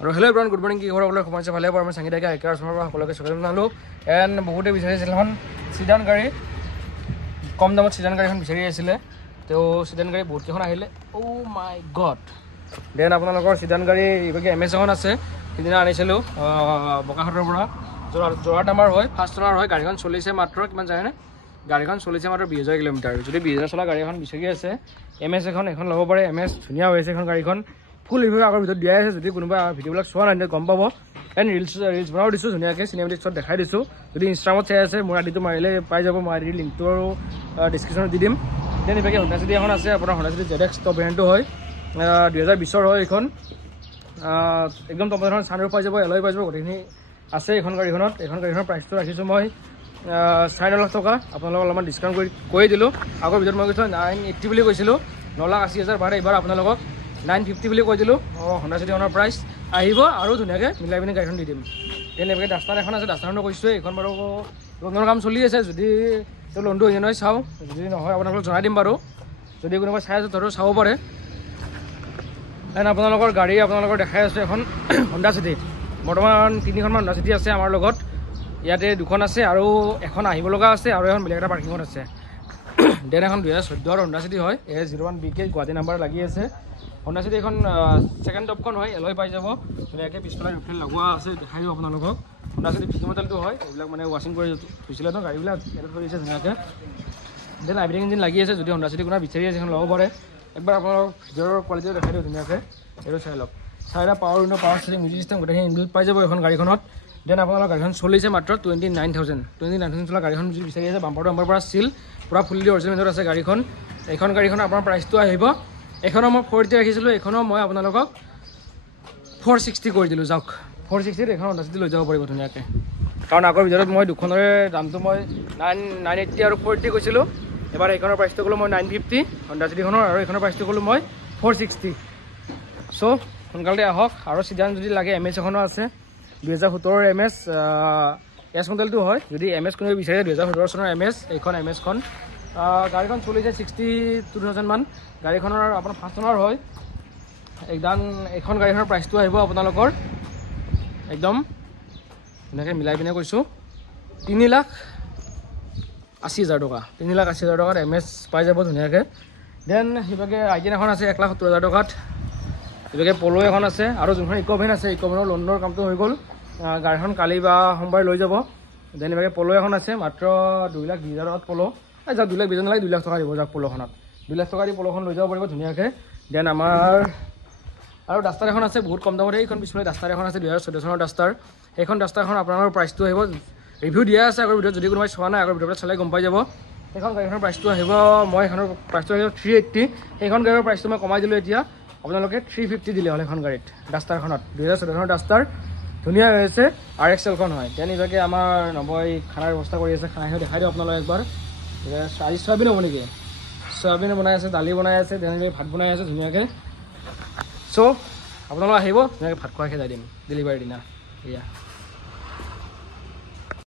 আৰু hello' everyone good morning কি খবৰ সকলোৰে সমস্যা ভালে পাব মই সংগীতাকে একাৰছৰ পৰা সকলোকে স্বাগতম জনালোঁ এণ্ড বহুতে বিচাৰিছিল এখন চিডান গাড়ী কম দামত চিডান গাড়ীখন বিচাৰি আছিলে তো চিডান গাড়ী বহুতকেইখন আহিলে অ' মাই গড দেন আপোনালোকৰ চিডান গাড়ী এইভাগে এম এছ এখন আছে সিদিনা আনিছিলোঁ বোকাখাটৰ পৰা যোৰহাট নাম্বাৰ হয় ফাৰ্ষ্ট অনাৰ হয় গাড়ীখন চলিছে মাত্ৰ কিমান জানেনে গাড়ীখন চলিছে মাত্ৰ 20,000 কিলোমিটাৰ যদি 20,000 চলা গাড়ী এখন বিচাৰি আছে এম এছ এখন ল'ব পাৰে এম এছ ধুনীয়া হৈ আছে এখন গাড়ীখন ফুল ৰিভিউ আগৰ ভিতৰত দিয়াই আছে যদি কোনোবা ভিডিঅ'বিলাক চোৱা নাই গম পাব এণ্ড ৰিলছ বনাও দিছোঁ ধুনীয়াকৈ চিনেমেটিক শ্বট দেখাই দিছোঁ যদি ইনষ্টাগ্ৰামত চাই আছে মোৰ আইডিটো মাৰিলে পাই যাব মই আইডিৰ লিংকটো আৰু ডিছক্ৰিপশ্যনত দি দিম দেন এইভাগে হণ্ডা চিটি এখন আছে আপোনাৰ হণ্ডা চিটি ZX টপ ব্ৰেণ্ডটো হয় 2020 হয় এইখন একদম টপ ব্ৰেণ্ডৰ চানৰুফ পাই যাব এলয় পাই যাব গোটেইখিনি আছে এইখন গাড়ীখনৰ প্ৰাইচটো ৰাখিছোঁ মই 9.5 লাখ টকা আপোনালোকক অলপমান ডিছকাউণ্ট কৰি দিলোঁ আগৰ ভিতৰত মই কৈছিলোঁ 980 বুলি কৈছিলোঁ 9,80,000 ভাড়া এইবাৰ আপোনালোকক 950 বুলি কৈ দিলোঁ হণ্ডা চিটিখনৰ প্ৰাইচ আহিব আৰু ধুনীয়াকৈ মিলাই পিনি গাড়ীখন দি দিম দেন এইভাগে ডাষ্টাৰ এখন আছে ডাষ্টাৰখনো কৈছোঁ এইখন বাৰু লোনৰ কাম চলি আছে যদি তেওঁ লোনটো হৈ নহয় চাওঁ যদি নহয় আপোনালোকক জনাই দিম বাৰু যদি কোনোবাই চাই আছে ধৰক চাব পাৰে এণ্ড আপোনালোকৰ গাড়ী আপোনালোকৰ দেখাই আছোঁ এখন হণ্ডা চিটি বৰ্তমান 3খনমান হণ্ডা চিটি আছে আমাৰ লগত ইয়াতে 2খন আছে আৰু এখন আহিব লগা আছে আৰু এখন বেলেগ এটা পাৰ্কিঙত আছে দেন এখন 2014 হণ্ডা চিটি হয় A01BK গুৱাহাটী নাম্বাৰ লাগি আছে হণ্ডা চিটি এখন ছেকেণ্ড টপখন হয় এলয় পাই যাব ধুনীয়াকৈ পিছফালে ৰিফ্লেক্ট লগোৱা আছে দেখাই দিব আপোনালোকক হণ্ডা চিটি ভিকি মডেলটো হয় এইবিলাক মানে ৱাশ্বিং কৰি থৈছিলে ন গাড়ীবিলাক ইয়াত থৈছে ধুনীয়াকৈ দেন আইভিং ইঞ্জিন লাগি আছে যদি হণ্ডা চিটি কোনোবা বিচাৰি আছে এখন ল'ব পাৰে একবাৰ আপোনালোকক ভিতৰৰ কোৱালিটিটো দেখাই দিওঁ ধুনীয়াকৈ এইটো চাই লওক চাৰিটা power window' power steering music system গোটেইখিনি ইনবিল্ট পাই যাব এখন গাড়ীখনত দেন আপোনালোকৰ গাড়ীখন চলিছে মাত্ৰ 29,000 চলা গাড়ীখন যদি বিচাৰি আছে বাম্পাৰ নাম্বাৰ পৰা ছিল পূৰা ফুল্লি অৰিজিনেলত আছে গাড়ীখন এইখন গাড়ীখন আপোনাৰ প্ৰাইচটো আহিব এখনো মই 480 ৰাখিছিলোঁ এখনো মই আপোনালোকক 460 কৰি দিলোঁ যাওক 460 এখন হণ্ডা চিটি লৈ যাব পাৰিব ধুনীয়াকৈ কাৰণ আগৰ ভিতৰত মই দুখনৰে দামটো মই 980 আৰু 480 কৈছিলোঁ এবাৰ এইখনৰ প্ৰাইচটো ক'লোঁ মই 950 হণ্ডা চিটিখনৰ আৰু এইখনৰ প্ৰাইচটো ক'লোঁ মই 460 চ' সোনকালে আহক আৰু চিডান যদি লাগে এম এছ এখনো আছে 2017 এম এছ এছ মডেলটো হয় যদি এম এছ কোনোবাই বিচাৰে 2017 চনৰ এম এছ এইখন এম এছখন গাড়ীখন চলিছে 62,000 মান গাড়ীখনৰ আপোনাৰ ফাৰ্ষ্ট অনাৰ হয় একদম এইখন গাড়ীখনৰ প্ৰাইচটো আহিব আপোনালোকৰ একদম এনেকৈ মিলাই পিনে কৈছোঁ 3,80,000 টকা 3,80,000 টকাত এম এছ পাই যাব ধুনীয়াকৈ দেন সেইভাগে আইটেন এখন আছে 1,70,000 টকাত এইভাগে পল' এখন আছে আৰু যোনখন ইক'ভেন আছে ইক'ভেনৰ লোনৰ কামটো হৈ গ'ল গাড়ীখন কালি বা সোমবাৰে লৈ যাব দেন এইভাগে পল' এখন আছে মাত্ৰ 2,20,000 টকাত পল' যাক 2,20,000 নালাগে 2 লাখ টকা দিব যাক পল'খনত 2 লাখ টকা দি পল'খন লৈ যাব পাৰিব ধুনীয়াকৈ দেন আমাৰ আৰু ডাষ্টাৰ এখন আছে বহুত কম দামতে এইখন পিছফালে ডাষ্টাৰ এখন আছে 2014 চনৰ ডাষ্টাৰ সেইখন ডাষ্টাৰখন আপোনাৰ প্ৰাইচটো আহিব ৰিভিউ দিয়া আছে আগৰ ভিডিঅ'ত যদি কোনোবাই চোৱা নাই আগৰ ভিডিঅ'বিলাক চালে গম পাই যাব সেইখন গাড়ীখনৰ প্ৰাইচটো আহিব মই এইখনৰ প্ৰাইচটো আহিব 380 সেইখন গাড়ীৰ প্ৰাইচটো মই কমাই দিলোঁ এতিয়া আপোনালোকে 350 দিলে হ'ল এখন গাড়ীত ডাষ্টাৰখনত 2014 চনৰ ডাষ্টাৰ ধুনীয়া হৈ আছে RXL-খন হয় দেন এইভাগে আমাৰ নবই খানাৰ ব্যৱস্থা কৰি আছে খানাখিনি দেখাই দিওঁ আপোনালোকে একবাৰ আজি চয়াবিন হ'ব নেকি চয়াবিন বনাই আছে দালি বনাই আছে তেনেকৈ ভাত বনাই আছে ধুনীয়াকৈ চ' আপোনালোক আহিব ধুনীয়াকৈ ভাত খোৱাকৈ যাই দিম ডেলিভাৰীৰ দিনা এয়া